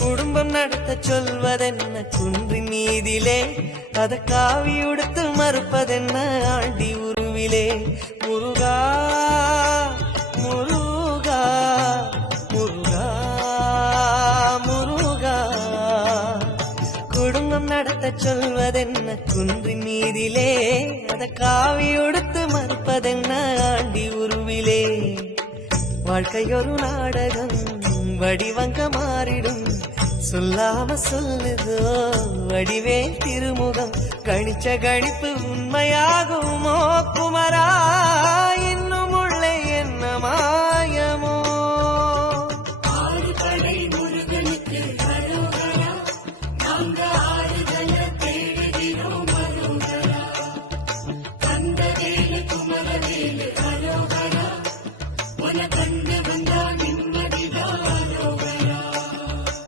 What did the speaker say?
കുടുംബം നടത്ത ചൊല്വതെന്ന കുണ്ടി നീതിലെ കഥ കാവിയുടുത്ത് മറുപ്പതെന്ന ആണ്ടി ഉറുവിലെ മുറുക മുറുക മുറുക മുറുക കുടുംബം നടത്ത ചൊല്വതെന്ന കുണ്ടി നീതിലെ കഥ കാവിയുടുത്ത് മറുപ്പതെന്ന ആണ്ടി ഉറുവിലെ വാഴയൊരു നാടകം വടിവങ്ക മാറിടും சொல்லாம சொல்லுதோ வடிவேல் திருமுகம் கணிச்ச கணிப்பு உண்மையாகுமோ குமரா